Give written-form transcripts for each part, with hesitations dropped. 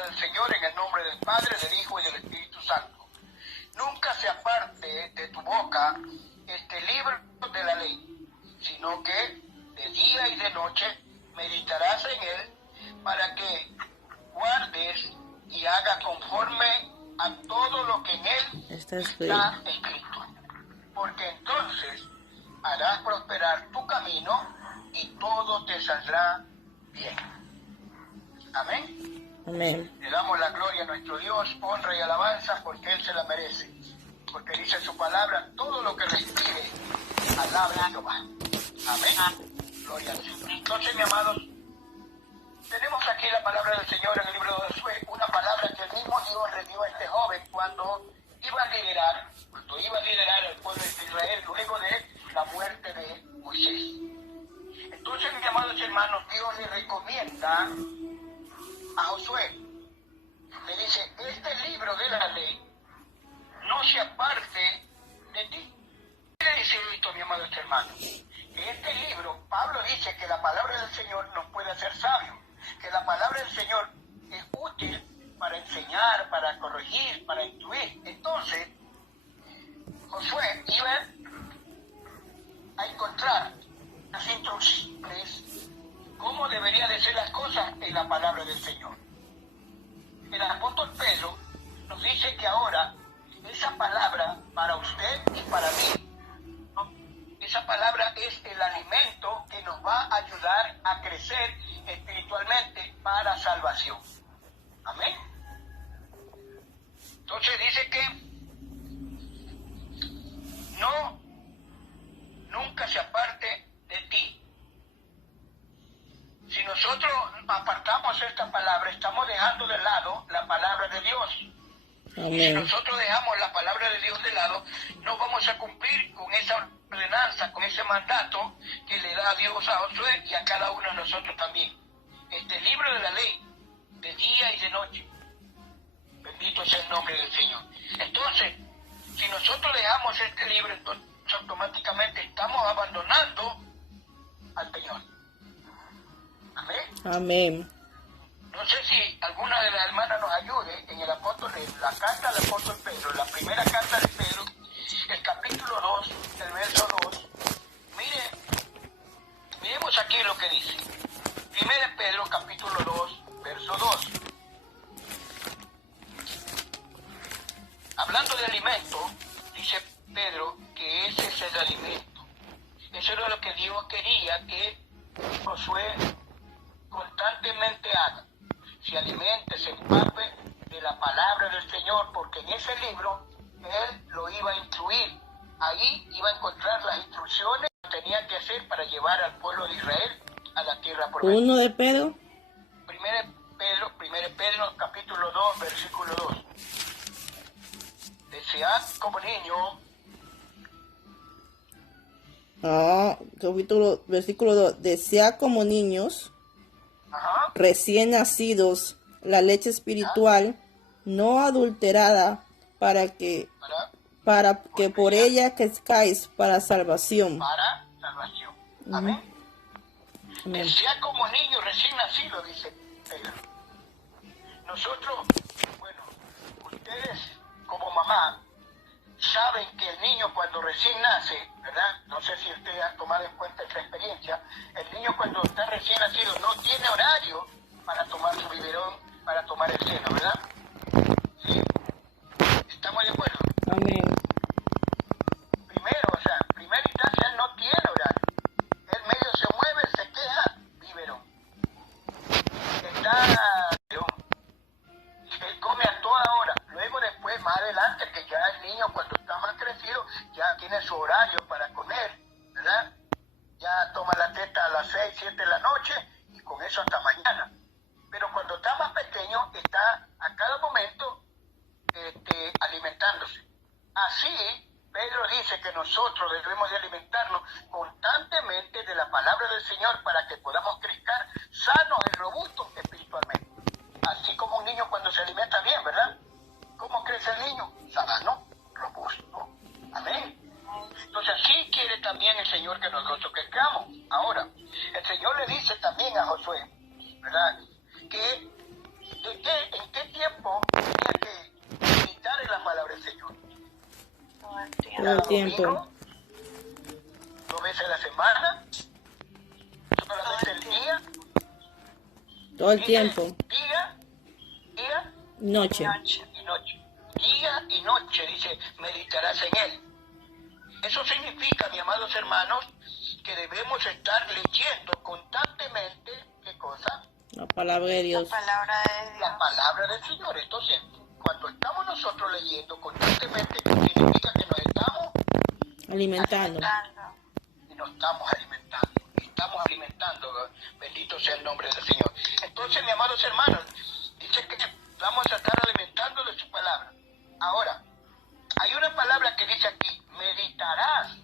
palabra del Señor en el nombre del Padre, del Hijo y del Espíritu Santo. Nunca se aparte de tu boca este libro de la ley, sino que de día y de noche meditarás en él, para que guardes y hagas conforme a todo lo que en él está escrito. Porque entonces harás prosperar tu camino y todo te saldrá bien. Amén. Amén. Le damos la gloria a nuestro Dios, honra y alabanza, porque Él se la merece. Porque dice su palabra, todo lo que respire, alabe a Jehová. Amén. Gloria al Señor. Entonces, mis amados, tenemos aquí la palabra del Señor en el libro de Josué, una palabra que el mismo Dios le dio a este joven cuando iba a liderar al pueblo de Israel luego de la muerte de Moisés. Entonces, mis amados hermanos, Dios le recomienda a Josué, le dice, este libro de la ley no se aparte de ti. ¿Qué quiere decir esto, mi amado hermano? Que este libro, Pablo dice que la palabra del Señor nos puede hacer sabios, que la palabra del Señor es útil para enseñar, para corregir, para instruir. Entonces, Josué iba a encontrar las instrucciones, cómo deberían de ser las cosas en la palabra del Señor. El apóstol Pedro nos dice que ahora esa palabra para usted y para mí, ¿no? Esa palabra es el alimento que nos va a ayudar a crecer espiritualmente para salvación. Amén. Entonces dice que nunca se aparte de ti. Si nosotros apartamos esta palabra, estamos dejando de lado la palabra de Dios. Amén. Y si nosotros dejamos la palabra de Dios de lado, no vamos a cumplir con esa ordenanza, con ese mandato que le da Dios a Josué y a cada uno de nosotros también. Este libro de la ley, de día y de noche. Bendito sea el nombre del Señor. Entonces, si nosotros dejamos este libro, entonces automáticamente estamos abandonando al Señor. Amén. Amén. No sé si alguna de las hermanas nos ayude en el apóstol, en la carta del apóstol Pedro, la primera carta de Pedro, el capítulo 2, el verso 2. Miremos aquí lo que dice. Primera Pedro, capítulo 2, verso 2. Hablando de alimento, dice Pedro que ese es el alimento. Eso era lo que Dios quería que Josué constantemente haga. Se alimente, se empape de la palabra del Señor, porque en ese libro Él lo iba a instruir. Ahí iba a encontrar las instrucciones que tenía que hacer para llevar al pueblo de Israel a la tierra prometida. ¿Uno de Pedro? Primera Pedro, capítulo 2, versículo 2. Desead como niño. Versículo 2. Desea como niños, recién nacidos, la leche espiritual, no adulterada, para que por ella crezcáis para salvación. Para salvación. Amén. Amén. Desea como niño recién nacido, dice Pedro. Nosotros, bueno, ustedes como mamá, saben que el niño cuando recién nace, ¿verdad? No sé si usted ha tomado en cuenta esta experiencia. El niño cuando está recién nacido no tiene horario para tomar su biberón, para tomar el seno, ¿verdad? ¿Sí? ¿Estamos de acuerdo? Amén. Primera instancia, él no tiene horario. Él medio se mueve, se queja, biberón. Él come a toda hora. Luego después, más adelante, que ya el niño cuando está más crecido, ya tiene su horario para comer, ¿verdad? Ya toma la teta a las 6, 7 de la noche y con eso hasta mañana. Pero cuando está más pequeño, está a cada momento alimentándose. Así, Pedro dice que nosotros debemos de alimentarnos constantemente de la palabra del Señor para que podamos crecer sanos y robustos espiritualmente. Así como un niño cuando se alimenta bien, ¿verdad? ¿Cómo crece el niño? Sano, robusto. Amén. Entonces así quiere también el Señor que nosotros crezcamos. Ahora, el Señor le dice también a Josué, ¿verdad? Que ¿En qué tiempo tenía que meditar en la palabra del Señor? Todo el tiempo. Domingo, 2 veces a la semana, solamente el día. Todo el Dice, tiempo. Día, Noche. y noche. Día y noche, dice, meditarás en él. Eso significa, mis amados hermanos, que debemos estar leyendo constantemente, ¿qué cosa? La palabra de Dios. La palabra del Señor. Entonces, cuando estamos nosotros leyendo constantemente, significa que nos estamos Alimentando. y nos estamos alimentando. Estamos alimentando, bendito sea el nombre del Señor. Entonces, mis amados hermanos, dice que vamos a estar alimentando de su palabra. Ahora, hay una palabra que dice aquí, meditarás.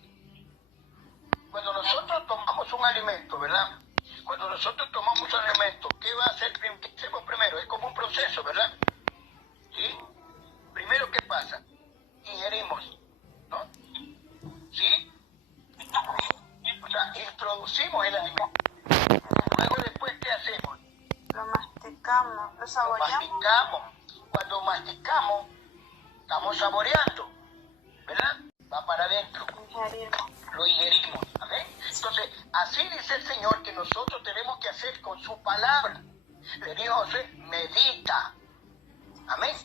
Cuando nosotros tomamos un alimento, ¿verdad? Cuando nosotros tomamos un alimento, ¿qué va a hacer? ¿Qué hacemos primero? Es como un proceso, ¿verdad? ¿Sí? Primero, ¿qué pasa? Ingerimos, ¿no? ¿Sí? O sea, introducimos el alimento. Luego después, ¿qué hacemos? Lo masticamos, lo saboreamos. Lo masticamos. Cuando masticamos, estamos saboreando, ¿verdad? Va para adentro. Lo ingerimos. Amén. Entonces, así dice el Señor que nosotros tenemos que hacer con su palabra. Le dijo a José, medita. Amén.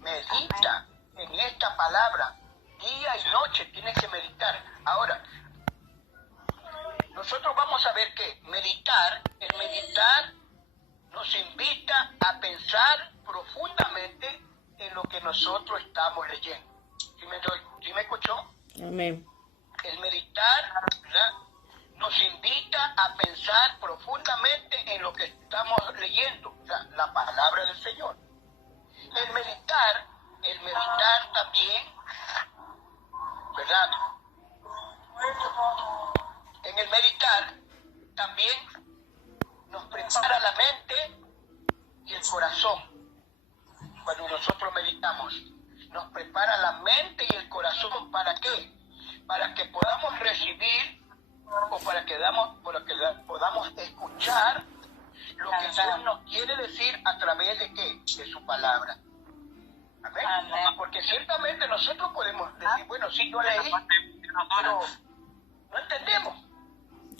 Medita en esta palabra. Día y noche tienes que meditar. Ahora, nosotros vamos a ver que el meditar nos invita a pensar profundamente en lo que nosotros estamos leyendo. ¿Sí me escuchó? Amén. El meditar, ¿verdad?, nos invita a pensar profundamente en lo que estamos leyendo, o sea, la palabra del Señor. El meditar también, ¿verdad? En el meditar también nos prepara la mente y el corazón. Cuando nosotros meditamos, nos prepara la mente y el corazón. ¿Para qué? Para que podamos recibir o para que podamos escuchar lo que Dios nos quiere decir a través de ¿qué? De su palabra. ¿Amén? Porque ciertamente nosotros podemos decir, bueno, sí, yo leí, pero no entendemos.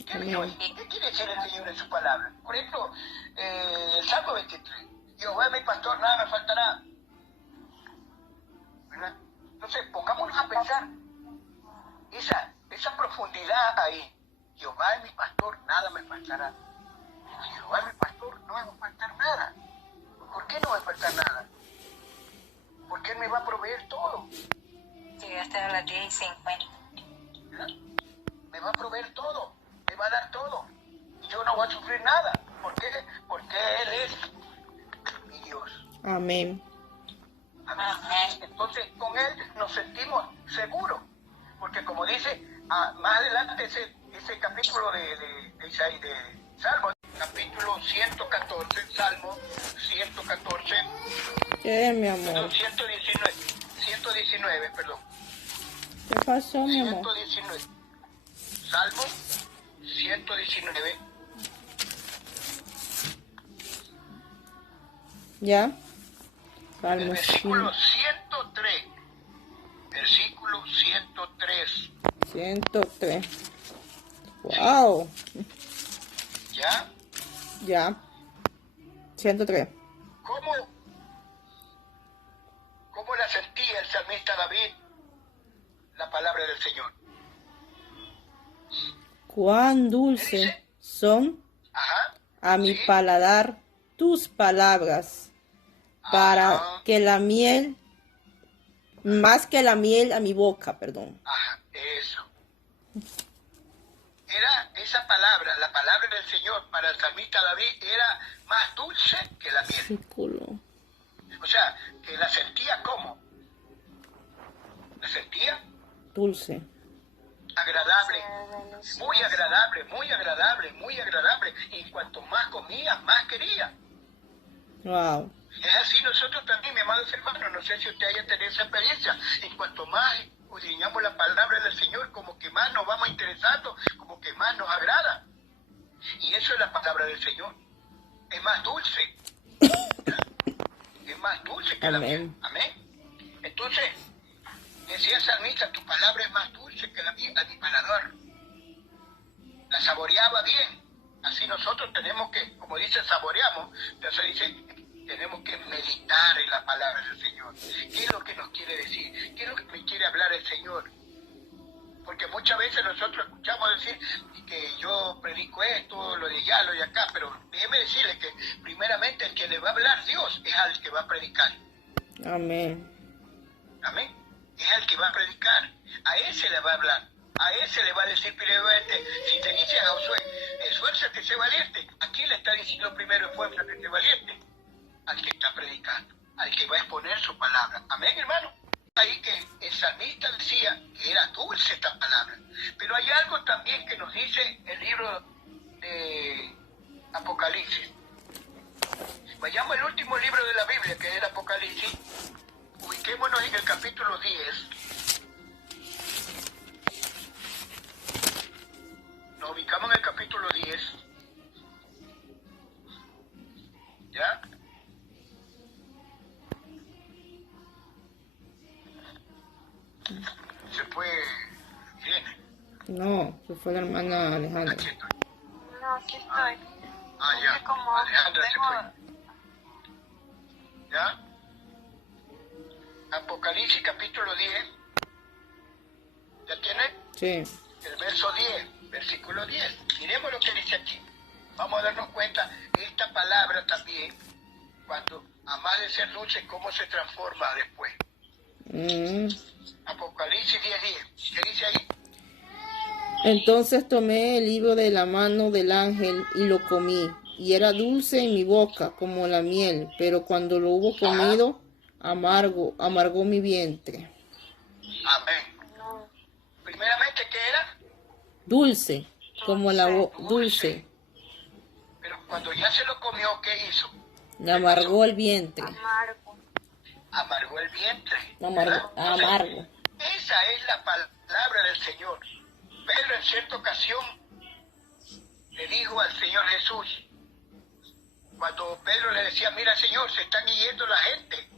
¿Qué dijo ahí? ¿Qué quiere decir el Señor en su palabra? Por ejemplo, el Salmo 23. Jehová es mi pastor, nada me faltará. ¿Verdad? Entonces, pongámonos a pensar esa profundidad ahí. Jehová es mi pastor, nada me faltará. Jehová es mi pastor, no me va a faltar nada. ¿Por qué no me va a faltar nada? Porque Él me va a proveer todo. Llegaste a las 10:50. ¿Verdad? Me va a proveer todo, me va a dar todo. Y yo no voy a sufrir nada. ¿Por qué? Porque Él es mi Dios. Amén. Amén. Entonces, con Él nos sentimos seguros. Porque como dice, más adelante ese capítulo de Salmo, capítulo 114, Salmo 114, ¿Qué, mi perdón, amor? 119, perdón. ¿Qué pasó, mi amor? 119, Salmo 119. ¿Ya? El Salmo versículo 103. Versículo 103. 103. ¡Wow! ¿Ya? Ya. 103. ¿Cómo la sentía el salmista David la palabra del Señor? Cuán dulce son a mi paladar tus palabras, para que la miel, más que la miel a mi boca, perdón. Eso. Era esa palabra, la palabra del Señor para el salmista David era más dulce que la miel. Versículo. O sea, que la sentía ¿cómo? La sentía Dulce. agradable, muy agradable, muy agradable, muy agradable. Y cuanto más comía, más quería. Wow. Es así nosotros también, mis amados hermanos. No sé si usted haya tenido esa experiencia. Y cuanto más escudriñamos la palabra del Señor, como que más nos vamos interesando, como que más nos agrada. Y eso es la palabra del Señor. Es más dulce. dulce que la miel. Amén. Entonces, decía el salmista, tu palabra es más dulce que la miel a mi paladar. La saboreaba bien. Así nosotros tenemos que, como dice, saboreamos, entonces dice, tenemos que meditar en la palabra del Señor. ¿Qué es lo que nos quiere decir? ¿Qué es lo que me quiere hablar el Señor? Porque muchas veces nosotros escuchamos decir que yo predico esto, lo de allá, lo de acá, pero déjeme decirle que primeramente el que le va a hablar Dios es al que va a predicar. Amén. Amén. Es al que va a predicar. A ese le va a hablar. A ese le va a decir primeramente, si te dice a Josué, esfuérzate, sé valiente. ¿A quién le está diciendo primero esfuérzate, sé valiente? Al que está predicando, al que va a exponer su palabra. Amén, hermano. Ahí que el salmista decía que era dulce esta palabra. Pero hay algo también que nos dice el libro de Apocalipsis. Vayamos al último libro de la Biblia, que es el Apocalipsis. Ubiquémonos en el capítulo 10. Nos ubicamos en el capítulo 10. ¿Ya? Se fue, viene. No, se fue la hermana Alejandra. Aquí estoy. No, aquí estoy. Ya. Es que como Alejandra se tengo... fue. ¿Ya? Apocalipsis capítulo 10. ¿Ya tiene? Sí. El verso 10, versículo 10. Miremos lo que dice aquí. Vamos a darnos cuenta, esta palabra también, cuando a más de ser dulce, cómo se transforma después. Apocalipsis 10:10. ¿Qué dice ahí? Entonces tomé el libro de la mano del ángel y lo comí, y era dulce en mi boca como la miel, pero cuando lo hubo comido, amargó mi vientre. Amén. Primeramente, ¿qué era? Dulce, como la dulce. Pero cuando ya se lo comió, ¿qué hizo? Le amargó el vientre. Amargo. Amargó el vientre. Amargo. Esa es la palabra del Señor. Pedro en cierta ocasión le dijo al Señor Jesús, cuando Pedro le decía, mira Señor, se están yendo la gente.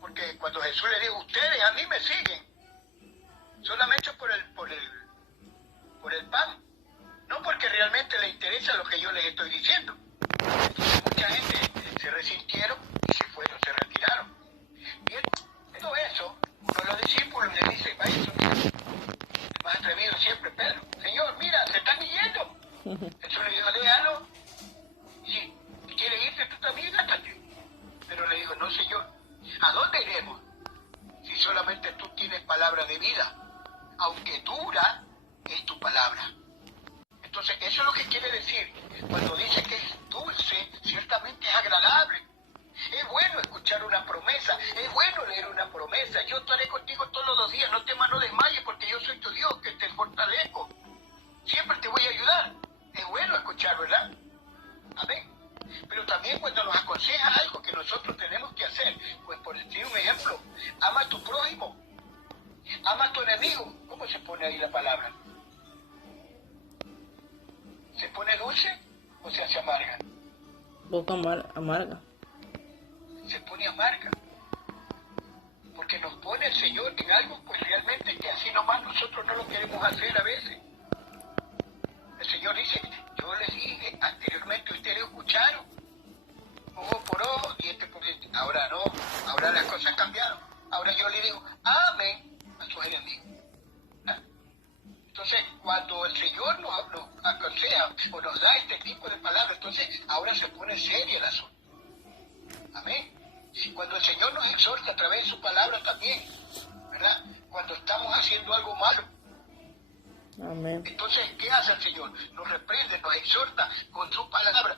Porque cuando Jesús le dijo, ustedes a mí me siguen, solamente por el pan, no porque realmente les interesa lo que yo les estoy diciendo. Entonces mucha gente se resintieron y se fueron, se retiraron. Viendo eso, uno de los discípulos le dice, maestro, el más atrevido siempre, Pedro, Señor, mira, se están yendo. Jesús le dijo, déjalo, si quieres irte tú también, gástate. Pero le dijo, no Señor, ¿a dónde iremos? Si solamente tú tienes palabra de vida, aunque dura, es tu palabra. Entonces, eso es lo que quiere decir. Cuando dice que es dulce, ciertamente es agradable. Es bueno escuchar una promesa, es bueno leer una promesa. Yo estaré contigo todos los días, no temas, no desmayes, porque yo soy tu Dios, que te fortalezco. Siempre te voy a ayudar. Es bueno escuchar, ¿verdad? Amén. Pero también cuando nos aconseja algo que nosotros tenemos que hacer, pues por decir un ejemplo, ama a tu prójimo, ama a tu enemigo. ¿Cómo se pone ahí la palabra? ¿Se pone dulce o se hace amarga? Boca amarga. Se pone amarga. Porque nos pone el Señor en algo, pues realmente que así nomás nosotros no lo queremos hacer a veces. El Señor dice, yo les dije anteriormente, ustedes escucharon, ojo por ojo, diente por diente. Ahora no, ahora las cosas cambiaron. Ahora yo le digo, amen a sus enemigos. ¿Ah? Entonces, cuando el Señor nos aconseja o nos da este tipo de palabras, entonces ahora se pone seria el asunto. Amén. Y cuando el Señor nos exhorta a través de su palabra también, ¿verdad? Cuando estamos haciendo algo malo. Amén. Entonces, ¿qué hace el Señor? Nos reprende, nos exhorta con su palabra.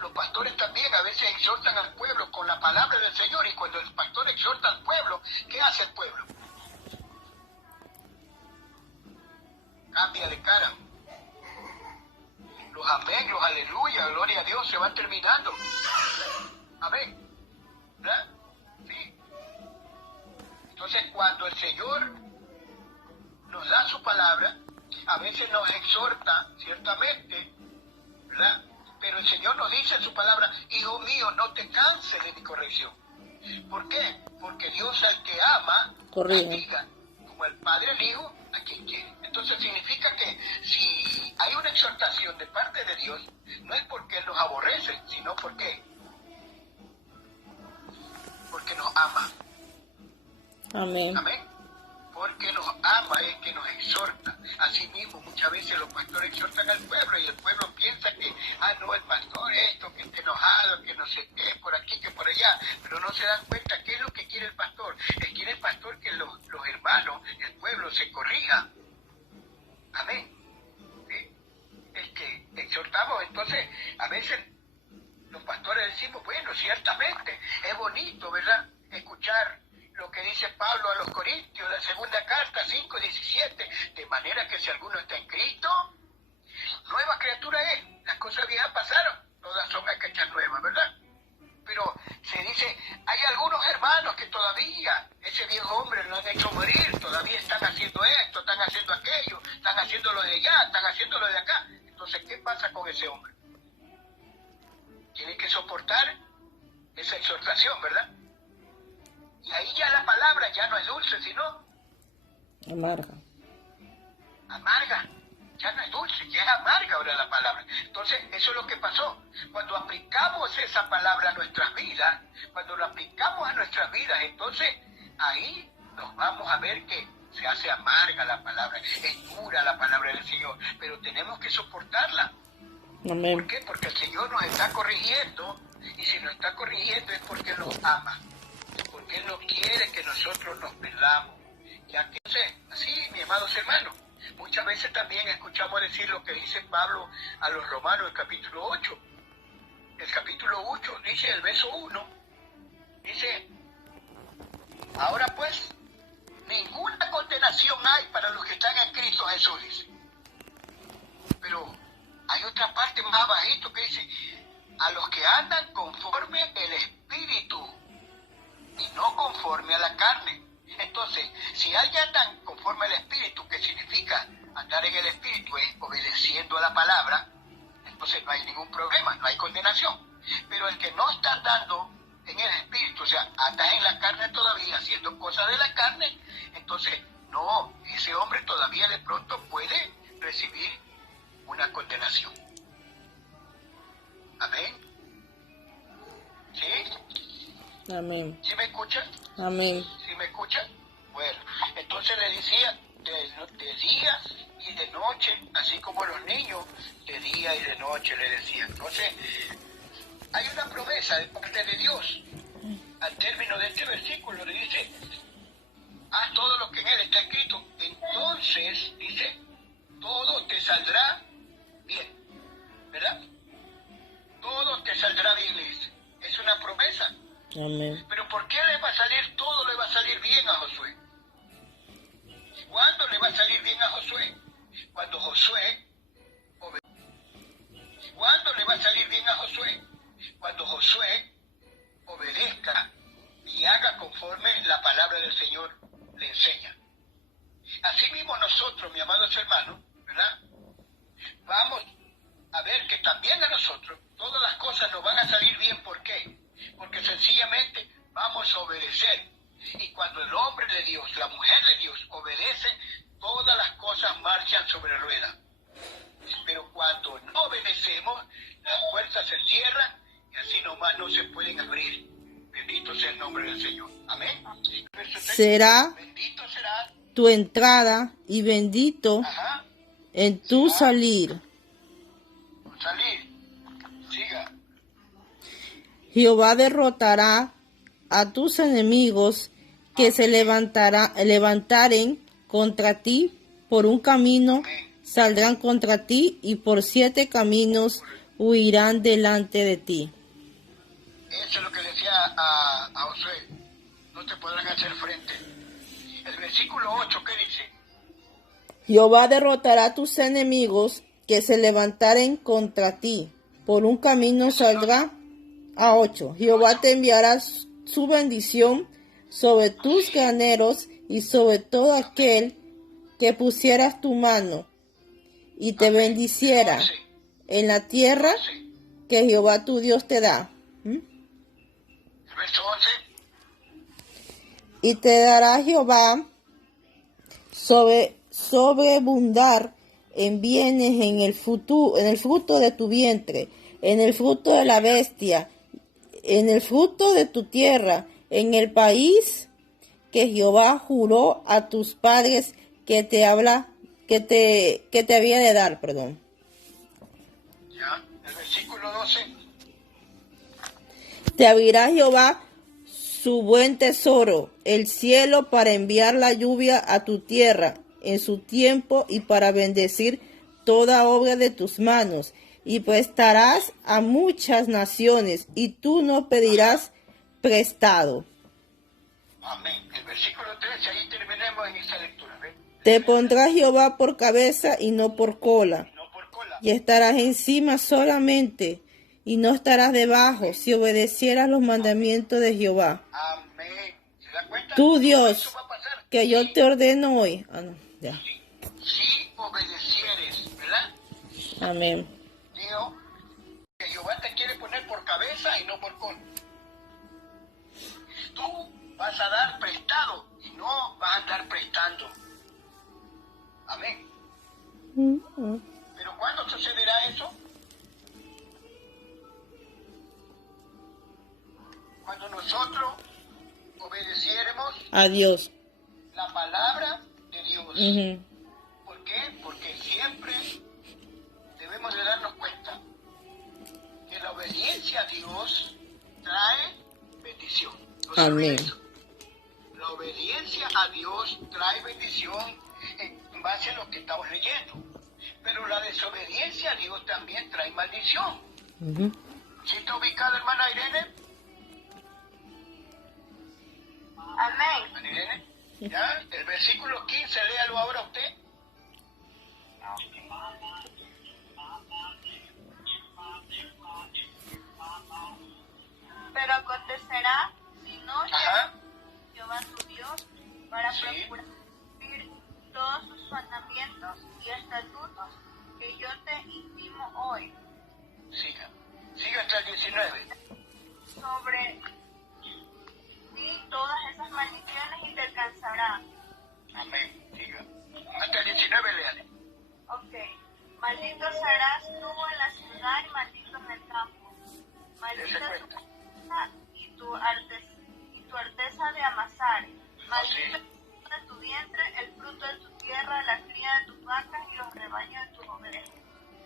Los pastores también a veces exhortan al pueblo con la palabra del Señor, y cuando el pastor exhorta al pueblo, ¿qué hace el pueblo? Cambia de cara. Los amén, los aleluya, gloria a Dios se van terminando. Amén. ¿Verdad? Sí. Entonces, cuando el Señor nos da su palabra, a veces nos exhorta, ciertamente, ¿verdad? Pero el Señor nos dice en su palabra, hijo mío, no te canses de mi corrección. ¿Por qué? Porque Dios al que ama, corrige. castiga, como el Padre al Hijo, a quien quiere. Entonces significa que si hay una exhortación de parte de Dios, no es porque Él nos aborrece, sino porque nos ama. Amén. Amén. Porque nos ama es que nos exhorta. Asimismo, muchas veces los pastores exhortan al pueblo y el pueblo piensa que, no, el pastor esto, que está enojado, que no sé qué, por aquí, que por allá, pero no se dan cuenta qué es lo que quiere el pastor. Él quiere el pastor que los hermanos, el pueblo se corrija. Amén. ¿Sí? Es que exhortamos, entonces, a veces los pastores decimos, bueno, ciertamente, es bonito, ¿verdad?, escuchar lo que dice Pablo a los Corintios, la segunda carta, 5:17, de manera que si alguno está en Cristo, nueva criatura es, las cosas viejas pasaron, todas son hechas nuevas, ¿verdad? Pero se dice, hay algunos hermanos que todavía, ese viejo hombre lo han hecho morir, todavía están haciendo esto, están haciendo aquello, están haciendo lo de allá, están haciendo lo de acá. Entonces, ¿qué pasa con ese hombre? Tiene que soportar esa exhortación, ¿verdad? Y ahí ya la palabra ya no es dulce, sino Amarga. amarga. Ya no es dulce, ya es amarga ahora la palabra. Entonces, eso es lo que pasó. Cuando aplicamos esa palabra a nuestras vidas, entonces ahí nos vamos a ver que se hace amarga la palabra, es dura la palabra del Señor, pero tenemos que soportarla. Amén. ¿Por qué? Porque el Señor nos está corrigiendo, y si nos está corrigiendo es porque Él nos ama, porque Él no quiere que nosotros nos perdamos. Ya que, no sé, así, mis amados hermanos, muchas veces también escuchamos decir lo que dice Pablo a los Romanos, el capítulo 8. El capítulo 8 dice, el verso 1, dice, ahora pues, ninguna condenación hay para los que están en Cristo Jesús, dice. Pero hay otra parte más abajito que dice, a los que andan conforme el Espíritu y no conforme a la carne. Entonces, si alguien anda conforme al Espíritu, que significa andar en el Espíritu, es obedeciendo a la palabra, entonces no hay ningún problema, no hay condenación. Pero el que no está andando en el Espíritu, o sea, anda en la carne todavía, haciendo cosas de la carne, entonces, no, ese hombre todavía de pronto puede recibir una condenación. Amén. ¿Sí? Amén. ¿Sí me escuchan? Amén. ¿Sí me escuchan? Bueno, entonces le decía, de día y de noche, así como los niños, de día y de noche le decían. Entonces, hay una promesa de parte de Dios. Al término de este versículo le dice, haz todo lo que en él está escrito. Entonces, dice, todo te saldrá bien. ¿Verdad? Todo te saldrá bien, le dice. Es una promesa. Amén. Pero ¿por qué le va a salir todo? Le va a salir bien a Josué. ¿Cuándo le va a salir bien a Josué? Cuando Josué ¿Cuándo le va a salir bien a Josué? Cuando Josué obedezca y haga conforme la palabra del Señor le enseña. Asimismo nosotros, mis amados hermanos, ¿verdad? Vamos a ver que también a nosotros todas las cosas nos van a salir bien. ¿Por qué? Porque sencillamente vamos a obedecer. Y cuando el hombre de Dios, la mujer de Dios obedece, todas las cosas marchan sobre ruedas. Pero cuando no obedecemos, las puertas se cierran y así nomás no se pueden abrir. Bendito sea el nombre del Señor. Amén. Será bendito será tu entrada y bendito en tu salir. Salir. Siga. Jehová derrotará a tus enemigos que se levantaren contra ti por un camino. Saldrán contra ti y por 7 caminos huirán delante de ti. Eso es lo que decía a Josué. No te podrán hacer frente. El versículo 8, ¿qué dice? Jehová derrotará a tus enemigos que se levantaren contra ti. Por un camino saldrá a 8. Jehová te enviará su bendición sobre tus graneros y sobre todo aquel que pusieras tu mano y te bendiciera en la tierra que Jehová tu Dios te da. El verso 11. Y te dará Jehová sobreabundar en bienes en el fruto de tu vientre, en el fruto de la bestia, en el fruto de tu tierra, en el país que Jehová juró a tus padres que te había de dar, perdón. Ya, el versículo 12. Te abrirá Jehová su buen tesoro, el cielo, para enviar la lluvia a tu tierra en su tiempo y para bendecir toda obra de tus manos. Y prestarás a muchas naciones y tú no pedirás prestado. Amén. El versículo 13, ahí terminemos en esa lectura. ¿Ven? Te pondrá Jehová por cabeza y no por cola. No por cola. Y estarás encima solamente y no estarás debajo si obedecieras los mandamientos de Jehová. Amén. ¿Se da cuenta? Tu Dios, Eso va a pasar. que yo Sí, te ordeno hoy. Ya. si obedecieres, ¿verdad? Amén. Digo que Jehová te quiere poner por cabeza y no por cola. Tú vas a dar prestado y no vas a andar prestando. Amén. Pero ¿cuándo sucederá eso? Cuando nosotros obedeciéramos Adiós. la palabra de Dios. Ujú. ¿Por qué? Porque siempre debemos de darnos cuenta que la obediencia a Dios trae bendición. No se olvide Amén. eso. La obediencia a Dios trae bendición en base a lo que estamos leyendo. Pero la desobediencia a Dios también trae maldición. Ujú. ¿Sí está ubicada, hermana Irene? Amén. ¿Hermana Irene? ¿Ya? El versículo 15, léalo ahora usted. Pero acontecerá si no Ajá. Jehová tu Dios para Sí. procurar cumplir todos sus mandamientos y estatutos que yo te intimo hoy Siga. Siga hasta el 19. sobre ti todas esas maldiciones y te alcanzarán. Amén. Siga. Hasta el 19, léale. Ok. Maldito serás tú en la ciudad y maldito en el campo. Maldita Dese tu cuenta. fuerza y tu arteza de amasar. Maldito el fruto de tu vientre, el fruto de tu tierra, la cría de tus vacas y los rebaños de tus ovejas.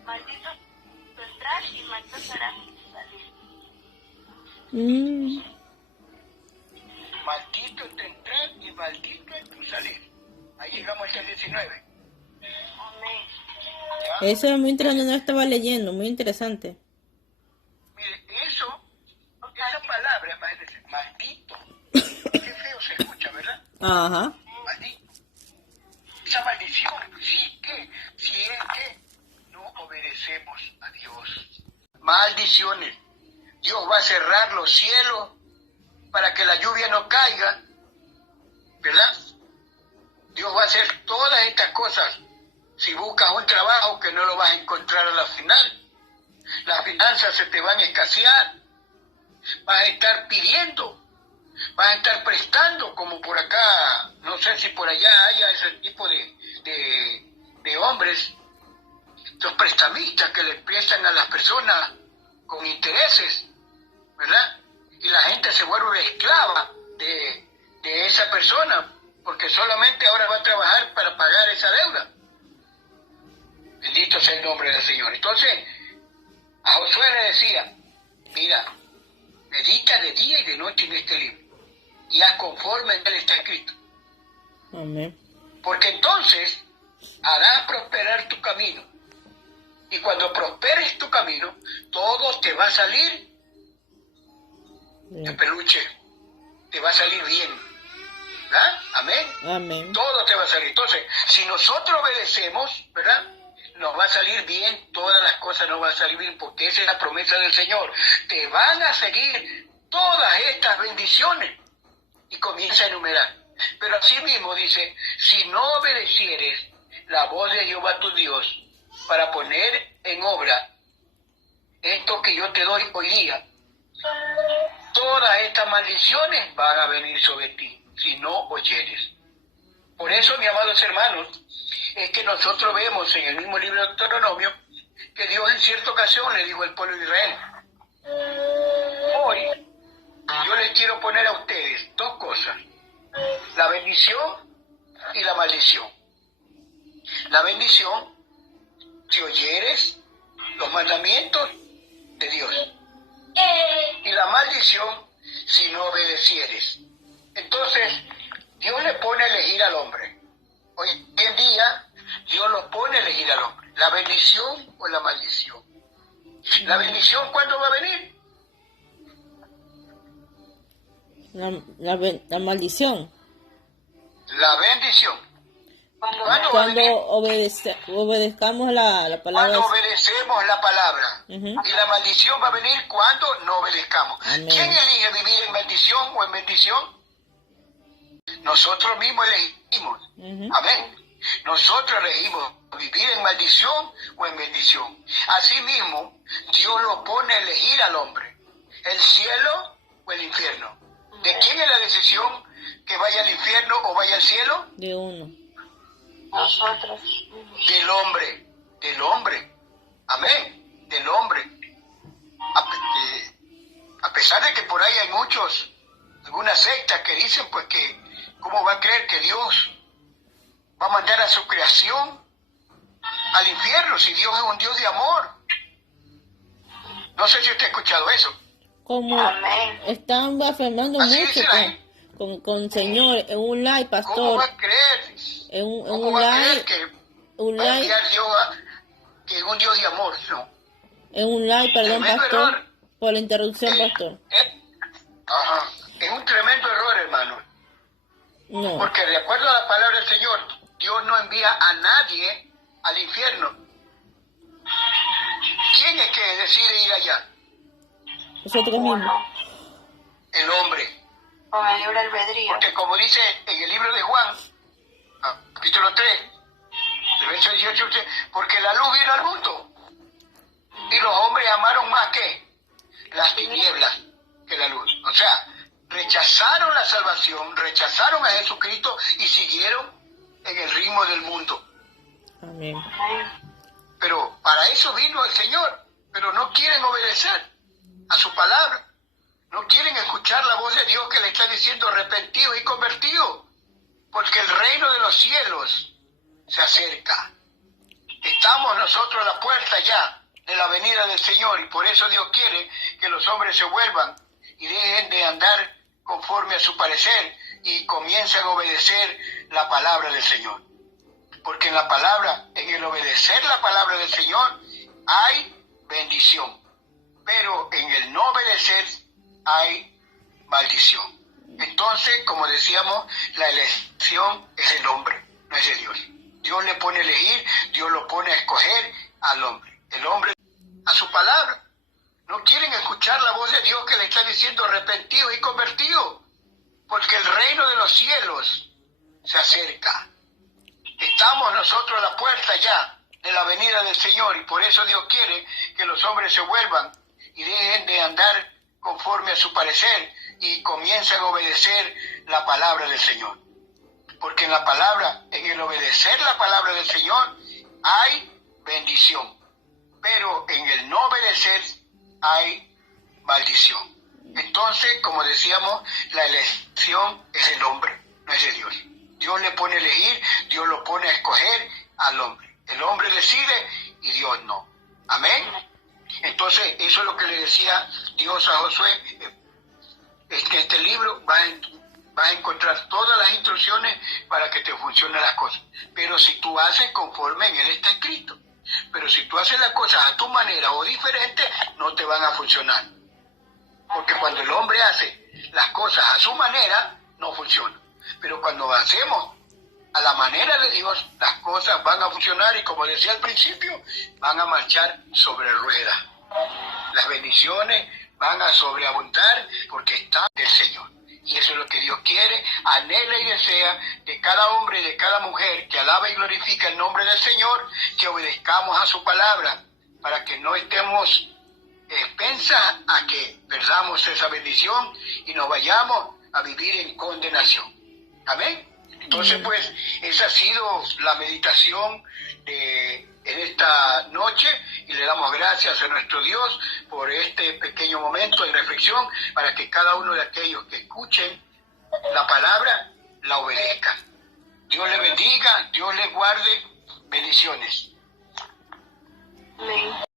Maldito tu entrar y maldito serás tu salir. Maldito en tu entrar y maldito en tu salir. Ahí llegamos hasta el 19. Amén. ¿Ya? Eso es muy interesante, no estaba leyendo, muy interesante. Mire, esa palabra, imagínense, maldito. Qué feo se escucha, ¿verdad? Ajá. Maldito. Esa maldición, si es que no obedecemos a Dios. Maldiciones. Dios va a cerrar los cielos para que la lluvia no caiga, ¿verdad? Dios va a hacer todas estas cosas. Si buscas un trabajo que no lo vas a encontrar a la final, las finanzas se te van a escasear, vas a estar pidiendo, vas a estar prestando, como por acá, no sé si por allá haya ese tipo de hombres, los prestamistas que le prestan a las personas con intereses, ¿verdad? Y la gente se vuelve esclava de esa persona, porque solamente ahora va a trabajar para pagar esa deuda. Bendito sea el nombre del Señor. Entonces, a Josué le decía, mira, medita de día y de noche en este libro, y haz conforme en él está escrito. Amén. Porque entonces harás prosperar tu camino. Y cuando prosperes tu camino, todo te va a salir de peluche. Te va a salir bien. ¿Verdad? Amén. Amén. Todo te va a salir. Entonces, si nosotros obedecemos, ¿verdad? Nos va a salir bien, todas las cosas nos van a salir bien, porque esa es la promesa del Señor. Te van a seguir todas estas bendiciones. Y comienza a enumerar. Pero así mismo dice, si no obedecieres la voz de Jehová tu Dios para poner en obra esto que yo te doy hoy día, todas estas maldiciones van a venir sobre ti, si no oyeres. Por eso, mis amados hermanos, es que nosotros vemos en el mismo libro de Deuteronomio que Dios en cierta ocasión le dijo al pueblo de Israel: hoy yo les quiero poner a ustedes dos cosas, la bendición y la maldición. La bendición, si oyeres los mandamientos de Dios, y la maldición, si no obedecieres. Entonces, Dios le pone a elegir al hombre. Hoy en día, Dios lo pone a elegir al hombre, la bendición o la maldición. ¿La bendición cuándo va a venir? La maldición. La bendición. Cuando obedezcamos la palabra. Cuando obedecemos la palabra. Y la maldición va a venir cuando no obedezcamos. Amén. ¿Quién elige vivir en maldición o en bendición? Nosotros mismos elegimos. Amén. Nosotros elegimos vivir en maldición o en bendición. Asimismo, Dios lo pone a elegir al hombre, el cielo o el infierno. ¿De quién es la decisión que vaya al infierno o vaya al cielo? De uno. Nosotros. Del hombre. Amén, del hombre. A pesar de que por ahí hay algunas sectas que dicen pues que ¿cómo va a creer que Dios va a mandar a su creación al infierno si Dios es un Dios de amor? No sé si usted ha escuchado eso. Como están blasfemando Así mucho con Señor, en un live, pastor. ¿Cómo va a creer? ¿Cómo va a creer que va a enviar Dios que es un Dios de amor? No. En un live, perdón, Tremendo pastor, error. por la interrupción, pastor. Es un tremendo error, hermano. No. Porque de acuerdo a la palabra del Señor, Dios no envía a nadie al infierno. ¿Quién es que decide ir allá? Nosotros mismos. El hombre. Con el libre albedrío. Porque como dice en el libro de Juan, capítulo 3, el verso 18, porque la luz vino al mundo y los hombres amaron más que las tinieblas que la luz. O sea, rechazaron la salvación, rechazaron a Jesucristo y siguieron en el ritmo del mundo. Amén. Pero para eso vino el Señor, pero no quieren obedecer a su palabra. No quieren escuchar la voz de Dios que le está diciendo arrepentidos y convertidos, porque el reino de los cielos se acerca. Estamos nosotros a la puerta ya de la venida del Señor y por eso Dios quiere que los hombres se vuelvan y dejen de andar conforme a su parecer y comiencen a obedecer la palabra del Señor. Porque en la palabra, en el obedecer la palabra del Señor, hay bendición. Pero en el no obedecer hay maldición. Entonces, como decíamos, la elección es del hombre, no es de Dios. Dios le pone a elegir, Dios lo pone a escoger al hombre. El hombre a su palabra. No quieren escuchar la voz de Dios que le está diciendo arrepentidos y convertidos, porque el reino de los cielos se acerca. Estamos nosotros a la puerta ya de la venida del Señor y por eso Dios quiere que los hombres se vuelvan y dejen de andar conforme a su parecer y comiencen a obedecer la palabra del Señor. Porque en la palabra, en el obedecer la palabra del Señor, hay bendición. Pero en el no obedecer hay maldición. Entonces, como decíamos, la elección es del hombre, no es de Dios. Dios le pone a elegir, Dios lo pone a escoger al hombre. El hombre decide y Dios no. Amén. Entonces, eso es lo que le decía Dios a Josué. En este libro vas a encontrar todas las instrucciones para que te funcionen las cosas. Pero si tú haces conforme en él está escrito. Pero si tú haces las cosas a tu manera o diferente, no te van a funcionar. Porque cuando el hombre hace las cosas a su manera, no funciona. Pero cuando hacemos a la manera de Dios, las cosas van a funcionar y como decía al principio, van a marchar sobre ruedas. Las bendiciones van a sobreabundar porque está del Señor. Y eso es lo que Dios quiere, anhela y desea de cada hombre y de cada mujer que alaba y glorifica el nombre del Señor, que obedezcamos a su palabra para que no estemos expuestas a que perdamos esa bendición y nos vayamos a vivir en condenación. Amén. Entonces, pues, esa ha sido la meditación en esta noche, y le damos gracias a nuestro Dios por este pequeño momento de reflexión, para que cada uno de aquellos que escuchen la palabra la obedezcan. Dios le bendiga, Dios le guarde, bendiciones. Amén.